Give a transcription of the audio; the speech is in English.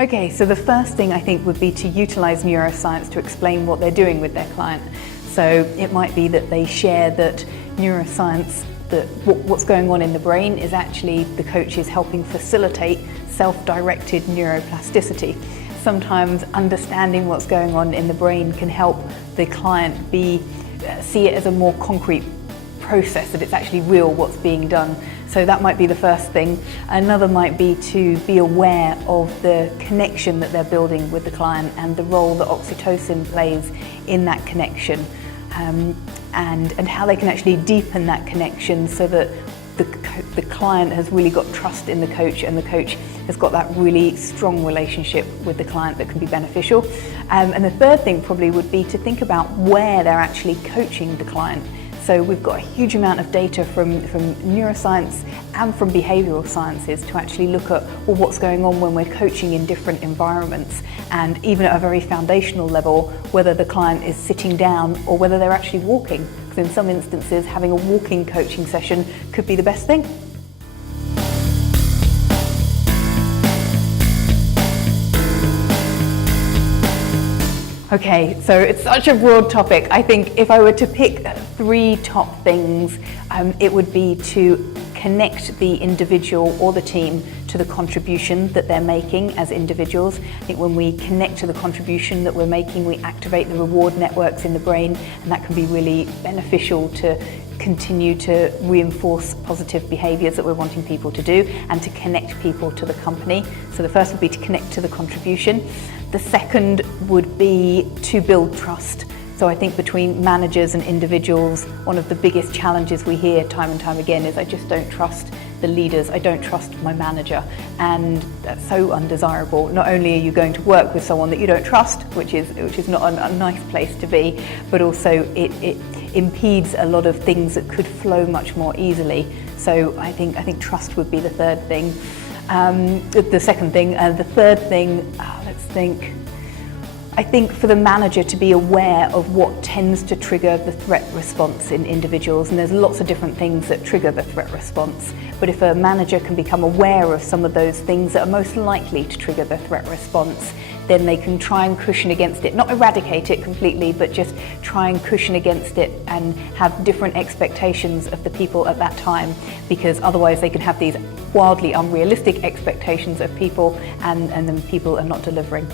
Okay, so the first thing I think would be to utilize neuroscience to explain what they're doing with their client. So it might be that they share that neuroscience, that what's going on in the brain is actually the coach is helping facilitate self-directed neuroplasticity. Sometimes understanding what's going on in the brain can help the client see it as a more concrete process, that it's actually real what's being done. So that might be the first thing. Another might be to be aware of the connection that they're building with the client and the role that oxytocin plays in that connection, and how they can actually deepen that connection so that the client has really got trust in the coach, and the coach has got that really strong relationship with the client that can be beneficial. And the third thing probably would be to think about where they're actually coaching the client. So we've got a huge amount of data from neuroscience and from behavioural sciences to actually look at what's going on when we're coaching in different environments, and even at a very foundational level, whether the client is sitting down or whether they're actually walking. Because in some instances, having a walking coaching session could be the best thing. Okay, so it's such a broad topic. I think if I were to pick 3 top things, it would be to connect the individual or the team to the contribution that they're making as individuals. I think when we connect to the contribution that we're making, we activate the reward networks in the brain, and that can be really beneficial to continue to reinforce positive behaviours that we're wanting people to do and to connect people to the company. So the first would be to connect to the contribution. The second would be to build trust. So I think between managers and individuals, one of the biggest challenges we hear time and time again is I just don't trust the leaders, I don't trust my manager, and that's so undesirable. Not only are you going to work with someone that you don't trust, which is not a nice place to be, but also it impedes a lot of things that could flow much more easily. So I think trust would be the third thing. The second thing, the third thing, let's think. I think for the manager to be aware of what tends to trigger the threat response in individuals, and there's lots of different things that trigger the threat response, but if a manager can become aware of some of those things that are most likely to trigger the threat response, then they can try and cushion against it, not eradicate it completely, but just try and cushion against it and have different expectations of the people at that time, because otherwise they can have these wildly unrealistic expectations of people, and then people are not delivering.